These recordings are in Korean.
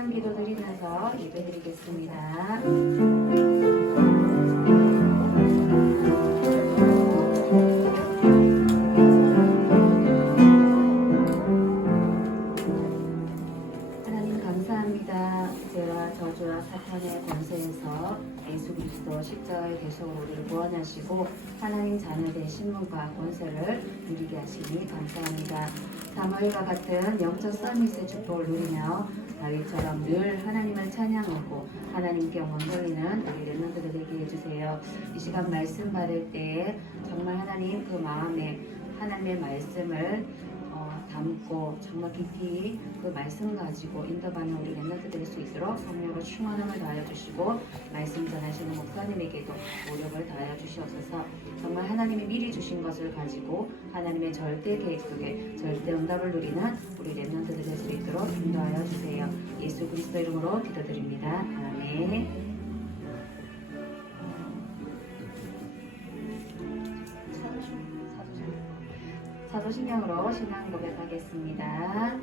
합장 기도 드리면서 예배드리겠습니다. 하나님 감사합니다. 죄와 저주와 사탄의 권세에서 예수 그리스도 십자가의 대속으로 우리를 구원하시고 하나님 자녀된 신분과 권세를 누리게 하시니 감사합니다. 사무엘과 같은 영적 서밋의 축복을 누리며 다윗처럼 늘 하나님을 찬양하고 하나님께 영광 돌리는 우리 렘넌트들 되게 해주세요. 이 시간 말씀 받을 때에 정말 하나님 그 마음에 하나님의 말씀을 담고 정말 깊이 그 말씀 가지고 인도받는 우리 렘넌트 될 수 있도록 성령으로 충만함을 다하여 주시고 말씀 전하시는 목사님에게도 노력을 다하여 주시옵소서. 정말 하나님이 미리 주신 것을 가지고 하나님의 절대 계획 속에 절대 응답을 누리는 우리 렘넌트들 될 수 있도록 인도하여 주세요. 예수 그리스도 이름으로 기도드립니다. 아멘. 사도신경으로 신앙 고백하겠습니다.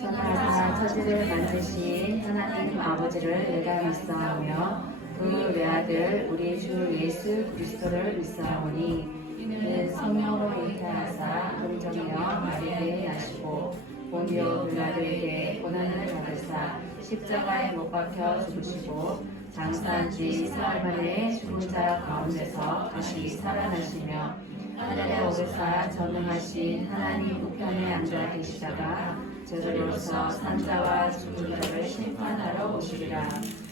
천하사 천지를 만드신 하나님 아버지를 내가 믿사오며 그 외아들 우리 주 예수 그리스도를 믿사오니 이는 성령으로 잉태하사 금정이여 마리아에 나시고 본디오 빌라도에게 고난을 받으사 십자가에 못 박혀 죽으시고 장사한 지 사흘 만에 죽은 자 가운데서 다시 살아나시며 하늘에 오르사 전능하신 하나님 우편에 앉아 계시다가 저들로서 산자와 죽은 자를 심판하러 오시리라.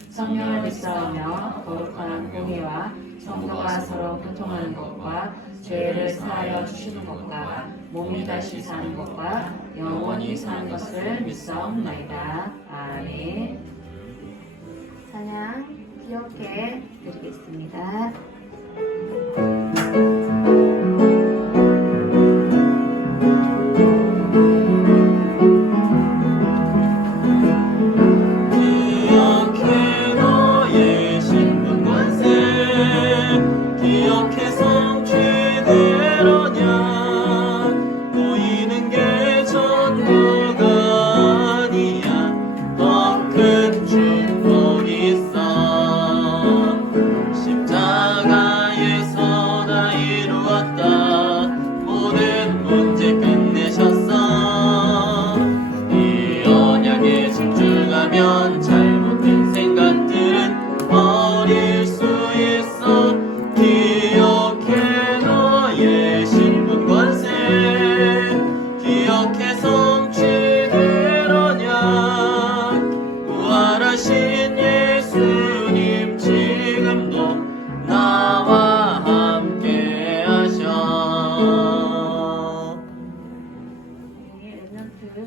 성령을 믿사오며 거룩한 공의와 성도가 서로 교통하는 것과 죄를 사하여 주시는 것과 몸이 다시 사는 것과 영원히 사는 것을 믿사옵나이다. 아멘. 찬양 기억해 드리겠습니다.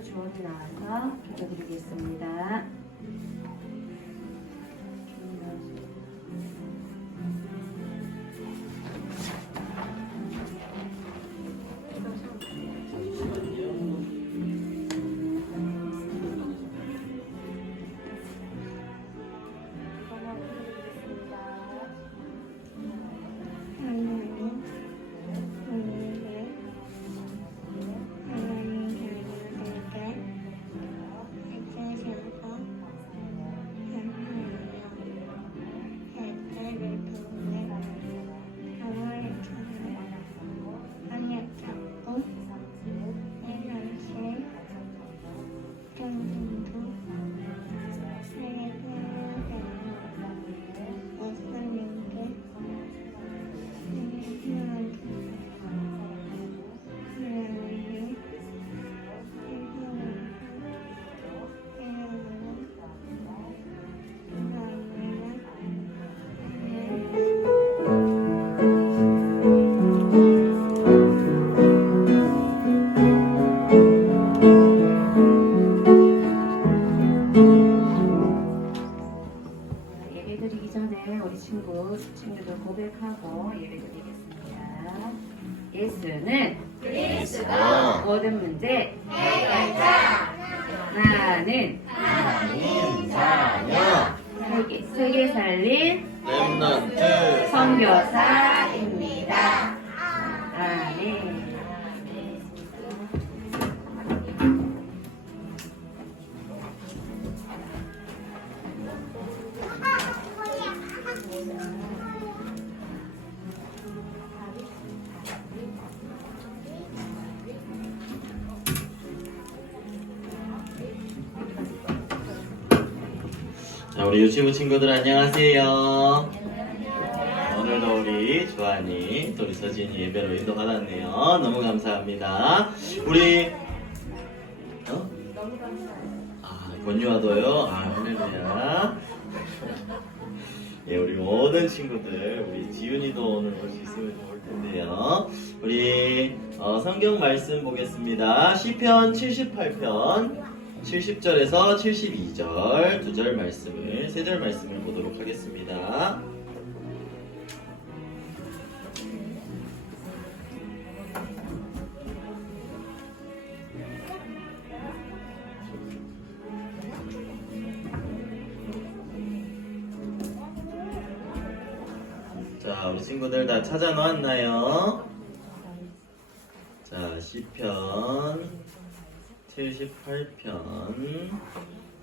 주원이 나와서 기도드리겠습니다. 친구들 고백하고 예배드리겠습니다. 예수는 그리스도 모든 문제 해결자 나는 하나님 자녀 세계 살린 렘넌트 선교사입니다. 아멘. 자, 우리 유치부 친구들 안녕하세요. 오늘도 우리 주한이 또 우리 서진이 예배로 인도받았네요. 너무 감사합니다. 우리 너무 감사해요. 권유아도요. 할렐루야. 예, 우리 모든 친구들, 우리 지윤이도 오늘 올 수 있으면 좋을 텐데요. 우리 성경 말씀 보겠습니다. 시편 78편 70절에서 72절 두 절 말씀을, 세 절 말씀을 보도록 하겠습니다. 자, 우리 친구들 다 찾아놓았나요? 자, 시편 78편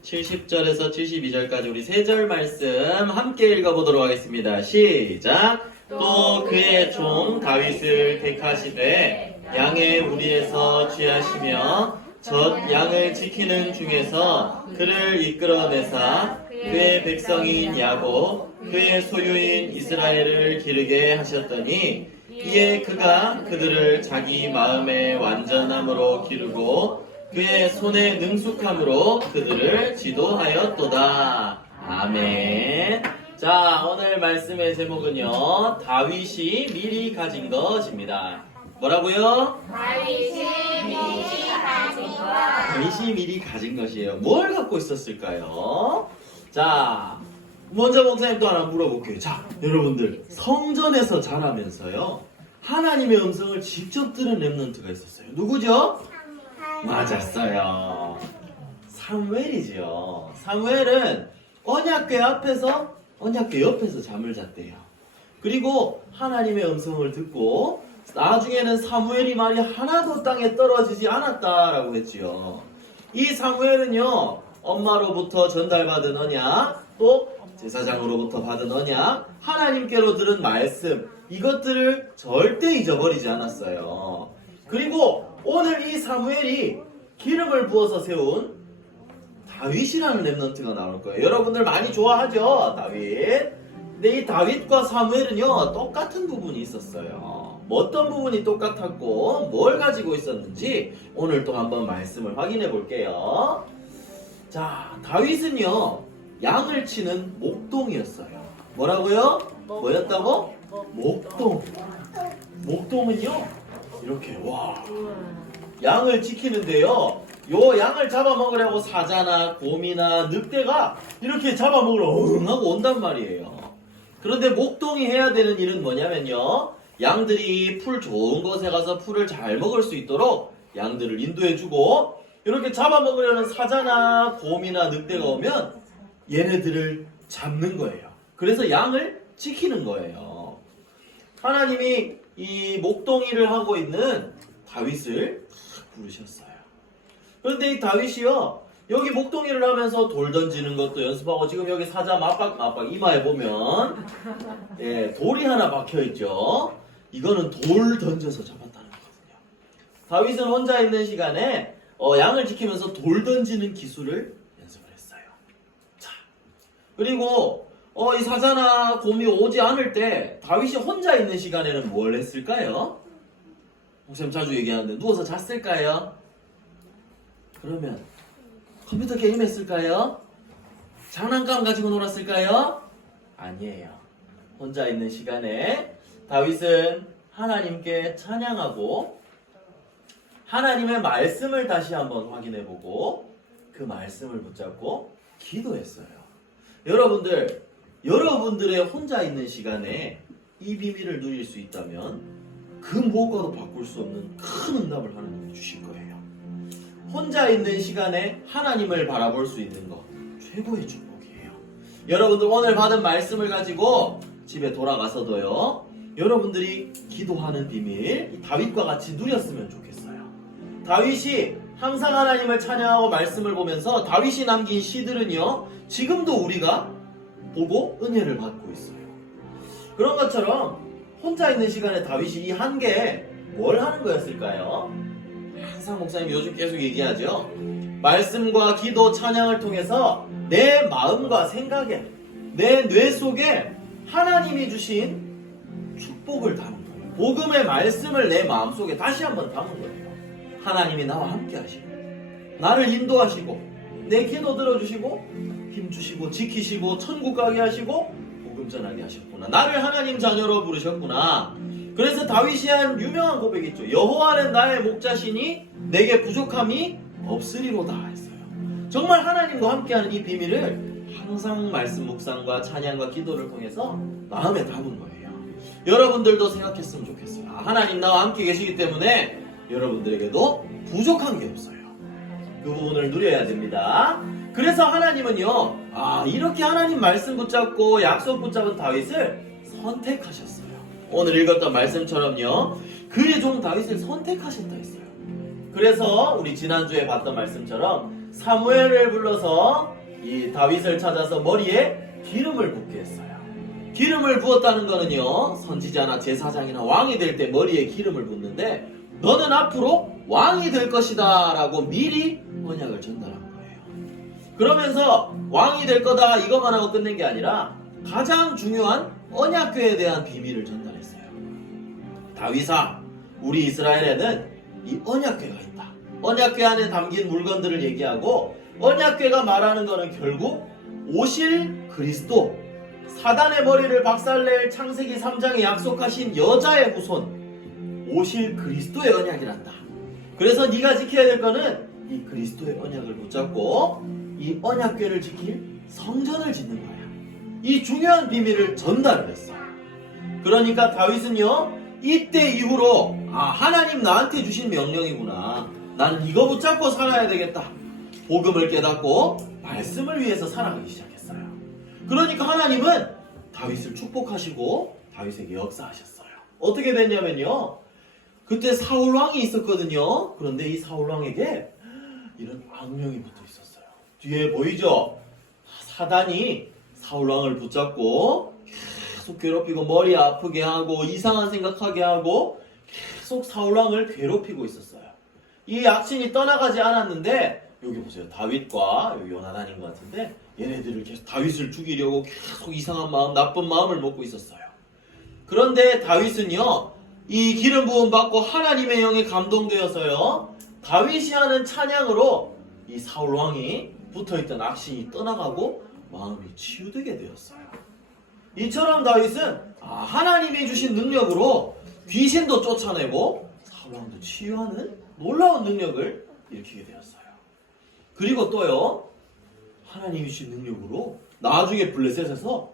70절에서 72절까지 우리 세 절 말씀 함께 읽어보도록 하겠습니다. 시작! 또 그의 종 다윗을 택하시되 양의 무리에서 취하시며 젖 양을 지키는 중에서 그를 이끌어내사 그의 백성인 야곱 그의 소유인 이스라엘을 기르게 하셨더니 이에 그가 그들을 자기 마음의 완전함으로 기르고 그의 손의 능숙함으로 그들을 지도하였도다. 아멘. 자, 오늘 말씀의 제목은요, 다윗이 미리 가진 것입니다. 뭐라고요? 다윗이 미리 가진 것이에요. 뭘 갖고 있었을까요? 자, 먼저 목사님 또 하나 물어볼게요. 자, 여러분들 성전에서 자라면서요 하나님의 음성을 직접 들은 렘넌트가 있었어요. 누구죠? 맞았어요. 사무엘이죠. 사무엘은 언약궤 앞에서, 언약궤 옆에서 잠을 잤대요. 그리고 하나님의 음성을 듣고 나중에는 사무엘이 말이 하나도 땅에 떨어지지 않았다라고 했지요. 이 사무엘은요, 엄마로부터 전달받은 언약, 또 제사장으로부터 받은 언약, 하나님께로 들은 말씀, 이것들을 절대 잊어버리지 않았어요. 그리고 오늘 이 사무엘이 기름을 부어서 세운 다윗이라는 렘넌트가 나올 거예요. 여러분들 많이 좋아하죠, 다윗. 근데 이 다윗과 사무엘은요, 똑같은 부분이 있었어요. 어떤 부분이 똑같았고 뭘 가지고 있었는지 오늘 또 한번 말씀을 확인해 볼게요. 자, 다윗은요, 양을 치는 목동이었어요. 뭐라고요? 뭐였다고? 목동. 목동은요, 이렇게 양을 지키는데요, 요 양을 잡아먹으려고 사자나 곰이나 늑대가 이렇게 잡아먹으러 응 하고 온단 말이에요. 그런데 목동이 해야 되는 일은 뭐냐면요, 양들이 풀 좋은 곳에 가서 풀을 잘 먹을 수 있도록 양들을 인도해주고, 이렇게 잡아먹으려는 사자나 곰이나 늑대가 오면 얘네들을 잡는 거예요. 그래서 양을 지키는 거예요. 하나님이 이 목동이를 하고 있는 다윗을 부르셨어요. 그런데 이 다윗이요, 여기 목동이를 하면서 돌 던지는 것도 연습하고, 지금 여기 사자 맞박 이마에 보면 돌이 하나 박혀있죠. 이거는 돌 던져서 잡았다는 거거든요. 다윗은 혼자 있는 시간에 양을 지키면서 돌 던지는 기술을 연습을 했어요. 자, 그리고 이 사자나 곰이 오지 않을 때 다윗이 혼자 있는 시간에는 뭘 했을까요? 목사님 자주 얘기하는데, 누워서 잤을까요? 그러면 컴퓨터 게임 했을까요? 장난감 가지고 놀았을까요? 아니에요. 혼자 있는 시간에 다윗은 하나님께 찬양하고 하나님의 말씀을 다시 한번 확인해보고 그 말씀을 붙잡고 기도했어요. 여러분들, 여러분들의 혼자 있는 시간에 이 비밀을 누릴 수 있다면 그 무엇과도 바꿀 수 없는 큰 응답을 하나님이 주실 거예요. 혼자 있는 시간에 하나님을 바라볼 수 있는 것, 최고의 축복이에요. 여러분들 오늘 받은 말씀을 가지고 집에 돌아가서도요, 여러분들이 기도하는 비밀, 다윗과 같이 누렸으면 좋겠어요. 다윗이 항상 하나님을 찬양하고 말씀을 보면서 다윗이 남긴 시들은요, 지금도 우리가 보고 은혜를 받고 있어요. 그런 것처럼 혼자 있는 시간에 다윗이 이 한 개 뭘 하는 거였을까요? 항상 목사님 요즘 계속 얘기하죠. 말씀과 기도, 찬양을 통해서 내 마음과 생각에, 내 뇌 속에 하나님이 주신 축복을 담은 거예요. 복음의 말씀을 내 마음속에 다시 한번 담은 거예요. 하나님이 나와 함께 하시고 나를 인도하시고 내 기도 들어주시고 힘주시고 지키시고 천국 가게 하시고 복음 전하게 하셨구나. 나를 하나님 자녀로 부르셨구나. 그래서 다윗이 한 유명한 고백이 있죠. 여호와는 나의 목자시니 내게 부족함이 없으리로다 했어요. 정말 하나님과 함께하는 이 비밀을 항상 말씀 묵상과 찬양과 기도를 통해서 마음에 담은 거예요. 여러분들도 생각했으면 좋겠어요. 하나님 나와 함께 계시기 때문에 여러분들에게도 부족한 게 없어요. 그 부분을 누려야 됩니다. 그래서 하나님은요, 이렇게 하나님 말씀 붙잡고 약속 붙잡은 다윗을 선택하셨어요. 오늘 읽었던 말씀처럼요, 그의 종 다윗을 선택하셨다 했어요. 그래서 우리 지난주에 봤던 말씀처럼 사무엘을 불러서 이 다윗을 찾아서 머리에 기름을 붓게 했어요. 기름을 부었다는 거는요, 선지자나 제사장이나 왕이 될 때 머리에 기름을 붓는데 너는 앞으로 왕이 될 것이다 라고 미리 언약을 전달한 거예요. 그러면서 왕이 될 거다 이것만 하고 끝낸 게 아니라 가장 중요한 언약궤에 대한 비밀을 전달했어요. 다윗아, 우리 이스라엘에는 이 언약궤가 있다. 언약궤 안에 담긴 물건들을 얘기하고, 언약궤가 말하는 거는 결국 오실 그리스도, 사단의 머리를 박살낼 창세기 3장에 약속하신 여자의 후손, 오실 그리스도의 언약이란다. 그래서 네가 지켜야 될 거는 이 그리스도의 언약을 붙잡고 이 언약궤를 지킬 성전을 짓는 거야. 이 중요한 비밀을 전달을 했어요. 그러니까 다윗은요, 이때 이후로 하나님 나한테 주신 명령이구나. 나는 이거 붙잡고 살아야 되겠다. 복음을 깨닫고 말씀을 위해서 살아가기 시작했어요. 그러니까 하나님은 다윗을 축복하시고 다윗에게 역사하셨어요. 어떻게 됐냐면요, 그때 사울왕이 있었거든요. 그런데 이 사울왕에게 이런 악령이 붙어 있었어요. 뒤에 보이죠? 사단이 사울왕을 붙잡고 계속 괴롭히고 머리 아프게 하고 이상한 생각하게 하고 계속 사울왕을 괴롭히고 있었어요. 이 악신이 떠나가지 않았는데, 여기 보세요. 다윗과 여기 요나단인 것 같은데 얘네들을 계속 다윗을 죽이려고 계속 이상한 마음, 나쁜 마음을 먹고 있었어요. 그런데 다윗은요, 이 기름 부음 받고 하나님의 영에 감동되어서요, 다윗이 하는 찬양으로 이 사울왕이 붙어있던 악신이 떠나가고 마음이 치유되게 되었어요. 이처럼 다윗은 하나님이 주신 능력으로 귀신도 쫓아내고 사울왕도 치유하는 놀라운 능력을 일으키게 되었어요. 그리고 또요, 하나님이 주신 능력으로 나중에 블레셋에서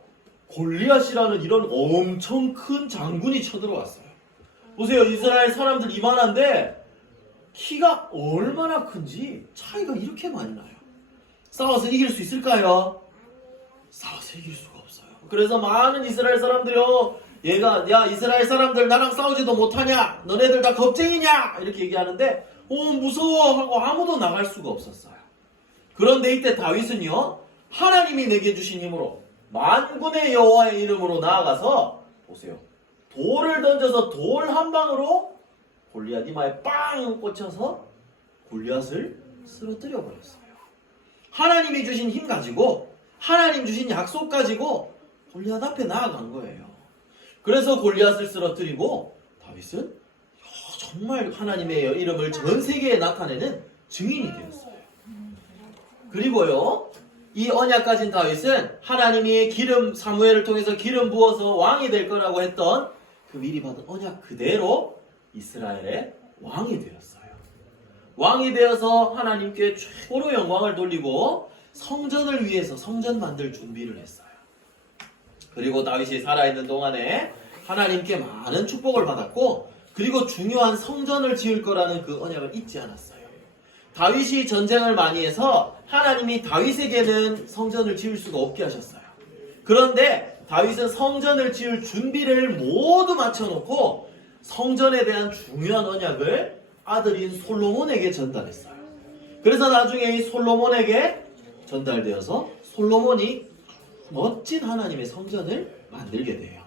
골리앗이라는 이런 엄청 큰 장군이 쳐들어왔어요. 보세요, 이스라엘 사람들 이만한데 키가 얼마나 큰지 차이가 이렇게 많이 나요. 싸워서 이길 수 있을까요? 싸워서 이길 수가 없어요. 그래서 많은 이스라엘 사람들이요, 야 이스라엘 사람들 나랑 싸우지도 못하냐? 너네들 다 겁쟁이냐? 이렇게 얘기하는데 무서워 하고 아무도 나갈 수가 없었어요. 그런데 이때 다윗은요, 하나님이 내게 주신 힘으로 만군의 여호와의 이름으로 나아가서, 보세요, 돌을 던져서 돌 한 방으로 골리앗 이마에 빵 꽂혀서 골리앗을 쓰러뜨려 버렸어요. 하나님이 주신 힘 가지고, 하나님 주신 약속 가지고 골리앗 앞에 나아간 거예요. 그래서 골리앗을 쓰러뜨리고 다윗은 정말 하나님의 이름을 전 세계에 나타내는 증인이 되었어요. 그리고요, 이 언약 가진 다윗은 하나님이 사무엘을 통해서 기름 부어서 왕이 될 거라고 했던 그 미리 받은 언약 그대로 이스라엘의 왕이 되었어요. 왕이 되어서 하나님께 최고로 영광을 돌리고 성전을 위해서 성전 만들 준비를 했어요. 그리고 다윗이 살아있는 동안에 하나님께 많은 축복을 받았고, 그리고 중요한 성전을 지을 거라는 그 언약을 잊지 않았어요. 다윗이 전쟁을 많이 해서 하나님이 다윗에게는 성전을 지을 수가 없게 하셨어요. 그런데 다윗은 성전을 지을 준비를 모두 마쳐놓고 성전에 대한 중요한 언약을 아들인 솔로몬에게 전달했어요. 그래서 나중에 이 솔로몬에게 전달되어서 솔로몬이 멋진 하나님의 성전을 만들게 돼요.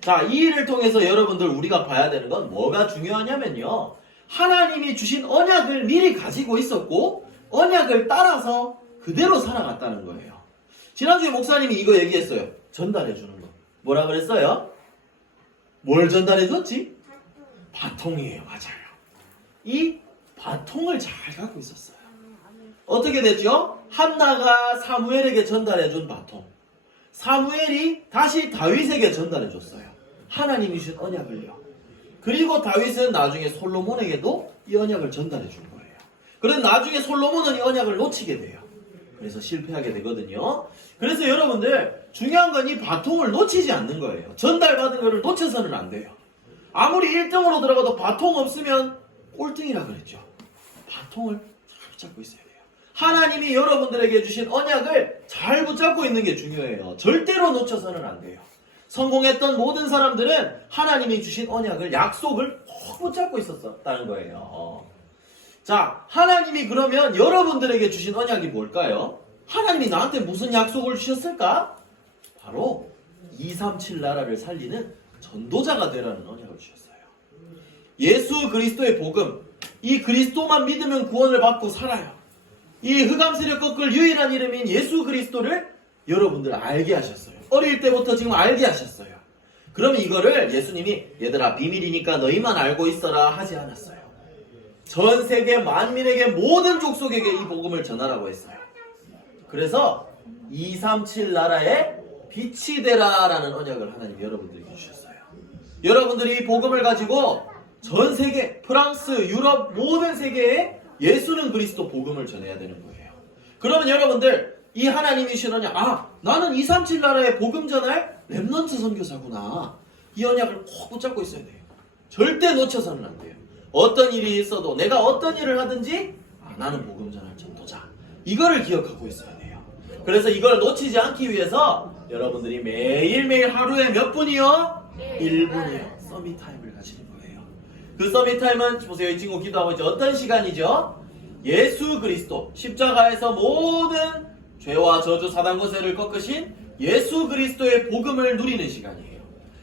자, 이 일을 통해서 여러분들 우리가 봐야 되는 건 뭐가 중요하냐면요, 하나님이 주신 언약을 미리 가지고 있었고 언약을 따라서 그대로 살아갔다는 거예요. 지난주에 목사님이 이거 얘기했어요. 전달해 주는 거. 뭐라 그랬어요? 뭘 전달해 줬지? 바통이에요. 맞아요. 이 바통을 잘 갖고 있었어요. 어떻게 됐죠? 한나가 사무엘에게 전달해 준 바통. 사무엘이 다시 다윗에게 전달해 줬어요. 하나님이 주신 언약을요. 그리고 다윗은 나중에 솔로몬에게도 이 언약을 전달해 준 거예요. 그런데 나중에 솔로몬은 이 언약을 놓치게 돼요. 그래서 실패하게 되거든요. 그래서 여러분들 중요한 건 이 바통을 놓치지 않는 거예요. 전달받은 거를 놓쳐서는 안 돼요. 아무리 1등으로 들어가도 바통 없으면 꼴등이라 그랬죠. 바통을 잘 붙잡고 있어야 돼요. 하나님이 여러분들에게 주신 언약을 잘 붙잡고 있는 게 중요해요. 절대로 놓쳐서는 안 돼요. 성공했던 모든 사람들은 하나님이 주신 언약을, 약속을 꼭 붙잡고 있었다는 거예요. 자, 하나님이 그러면 여러분들에게 주신 언약이 뭘까요? 하나님이 나한테 무슨 약속을 주셨을까? 바로 237 나라를 살리는 전도자가 되라는 언약을 주셨어요. 예수 그리스도의 복음, 이 그리스도만 믿으면 구원을 받고 살아요. 이 흑암세력 꺾을 유일한 이름인 예수 그리스도를 여러분들 알게 하셨어요. 어릴 때부터 지금 알게 하셨어요. 그러면 이거를 예수님이 얘들아 비밀이니까 너희만 알고 있어라 하지 않았어요. 전 세계 만민에게 모든 족속에게 이 복음을 전하라고 했어요. 그래서 237 나라에 빛이 되라라는 언약을 하나님 여러분들에게 주셨어요. 여러분들이 이 복음을 가지고 전 세계, 프랑스, 유럽 모든 세계에 예수는 그리스도 복음을 전해야 되는 거예요. 그러면 여러분들 이 하나님이 주신 언약, 나는 237 나라에 복음 전할 렘넌트 선교사구나. 이 언약을 꼭 붙잡고 있어야 돼요. 절대 놓쳐서는 안 돼요. 어떤 일이 있어도 내가 어떤 일을 하든지 나는 복음 전할 전도자. 이거를 기억하고 있어야 돼요. 그래서 이걸 놓치지 않기 위해서 여러분들이 매일매일 하루에 몇 분이요? 1분이요. 서밋 타임을 가지는 거예요. 그 서밋 타임은 보세요. 이 친구 기도하고 있죠. 어떤 시간이죠? 예수 그리스도 십자가에서 모든 죄와 저주 사단 권세를 꺾으신 예수 그리스도의 복음을 누리는 시간이에요.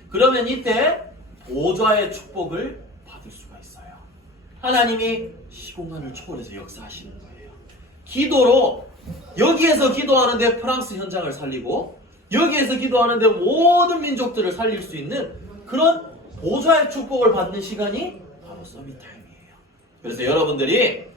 그러면 이때 보좌의 축복을 받을 수가 있어요. 하나님이 시공간을 초월해서 역사하시는 거예요. 기도로 여기에서 기도하는데 프랑스 현장을 살리고 여기에서 기도하는데 모든 민족들을 살릴 수 있는 그런 보좌의 축복을 받는 시간이 바로 서밋 타임이에요. 그래서 여러분들이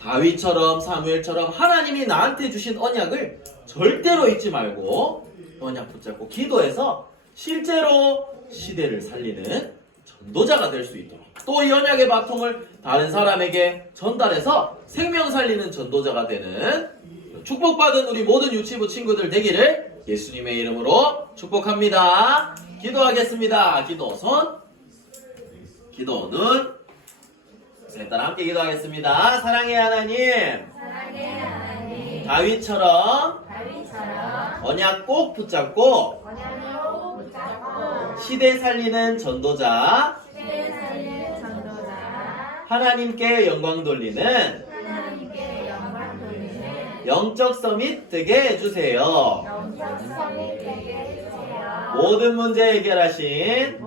다윗처럼 사무엘처럼 하나님이 나한테 주신 언약을 절대로 잊지 말고 언약 붙잡고 기도해서 실제로 시대를 살리는 전도자가 될 수 있도록 또 이 언약의 바통을 다른 사람에게 전달해서 생명 살리는 전도자가 되는 축복받은 우리 모든 유치부 친구들 되기를 예수님의 이름으로 축복합니다. 기도하겠습니다. 기도 손, 기도 눈, 셋 따라 함께 기도하겠습니다. 사랑의 하나님, 다윗처럼 언약 꼭 붙잡고 시대 살리는 전도자, 하나님께 영광 돌리는 영적 서밋 되게 해주세요. 모든 문제 해결하신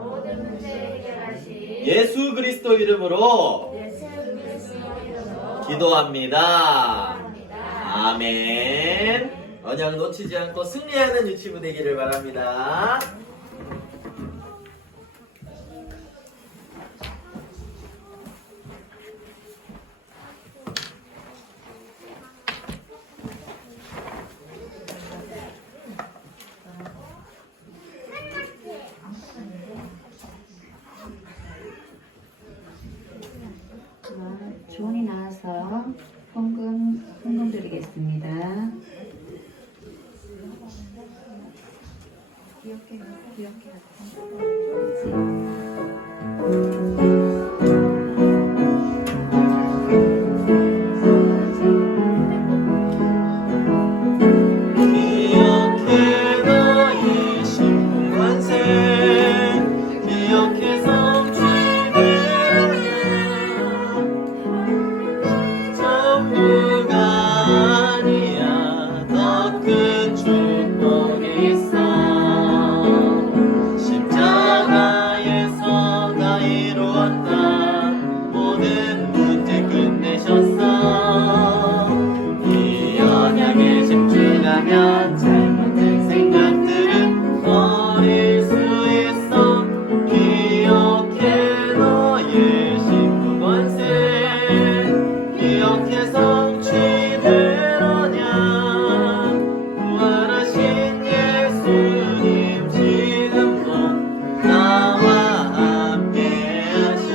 예수 그리스도 이름으로 기도합니다. 아멘. 언약 놓치지 않고 승리하는 유치부 되기를 바랍니다. 주원이 나와서 헌금 드리겠습니다. 기억해. 이 언약의 어떻게 성취될 언약 부활하신 예수님 지금도 나와 함께 하셔.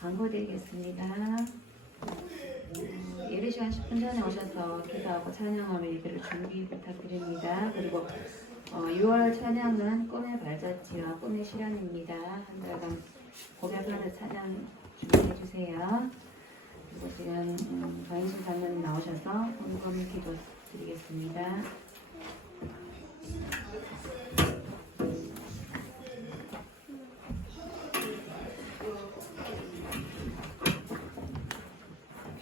광고 드리겠습니다. 예배 시간 10분 전에 오셔서 기도하고 찬양하며 예배를 준비 부탁드립니다. 그리고 6월 찬양은 꿈의 발자취와 꿈의 실현입니다. 한 달간 고백하는 찬양 준비해 주세요. 그리고 지금 정인신 장로님 나오셔서 꼼꼼히 기도 드리겠습니다.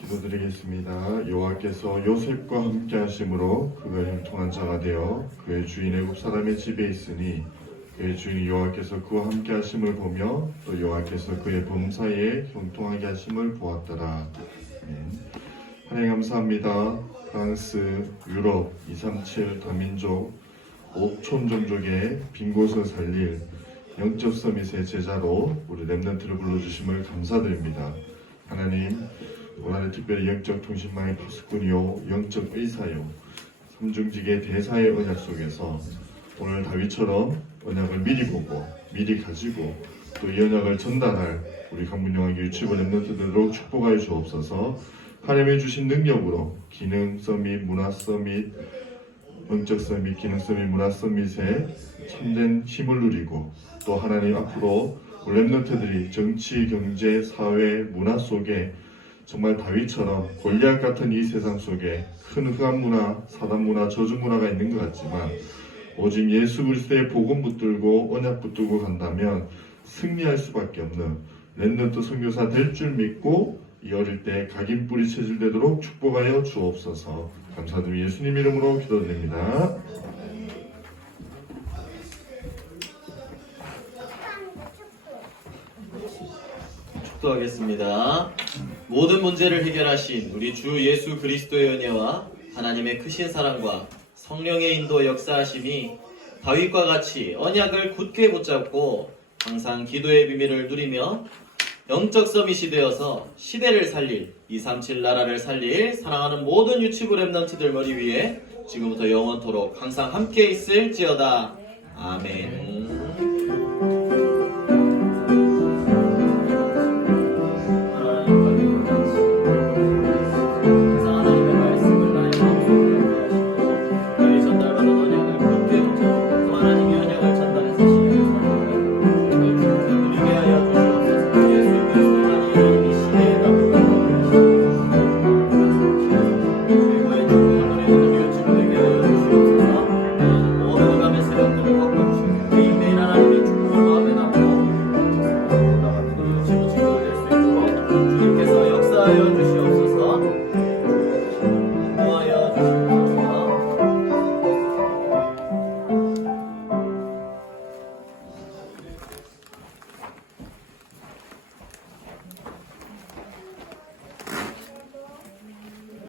기도드리겠습니다. 여호와께서 요셉과 함께 하심으로 그가 형통한 자가 되어 그의 주인 애굽 사람의 집에 있으니 그의 주인 여호와께서 그와 함께 하심을 보며 또 여호와께서 그의 범사에 형통하게 하심을 보았더라. 아멘. 하나님 감사합니다. 프랑스, 유럽, 237 다민족, 옥촌 종족의 빈 곳을 살릴 영적 서밋의 제자로 우리 렘넌트를 불러주심을 감사드립니다. 하나님, 오늘은 특별히 영적 통신망의 파수꾼이요 영적 의사요 삼중직의 대사의 언약 속에서 오늘 다윗처럼 언약을 미리 보고 미리 가지고 또 이 언약을 전달할 우리 강문영학교 유치원 렘넌트들로 축복하여 주옵소서. 하나님의 주신 능력으로 기능 서밋, 문화 서밋, 영적 서밋, 기능 서밋, 문화 서밋에 참된 힘을 누리고 또 하나님 앞으로 우리 렘넌트들이 정치, 경제, 사회, 문화 속에 정말 다윗처럼 골리앗 같은 이 세상 속에 큰 흑암 문화, 사단 문화, 저주 문화가 있는 것 같지만 오직 예수 그리스도의 복음 붙들고 언약 붙들고 간다면 승리할 수밖에 없는 렘넌트 선교사 될 줄 믿고 이 어릴 때 각인 뿌리 체질되도록 축복하여 주옵소서. 감사드리며 예수님 이름으로 기도드립니다. 축도하겠습니다. 모든 문제를 해결하신 우리 주 예수 그리스도의 은혜와 하나님의 크신 사랑과 성령의 인도 역사하심이 다윗과 같이 언약을 굳게 붙잡고 항상 기도의 비밀을 누리며 영적 서밋이 되어서 시대를 살릴 237 나라를 살릴 사랑하는 모든 유치부 렘넌트들 머리 위에 지금부터 영원토록 항상 함께 있을지어다. 아멘.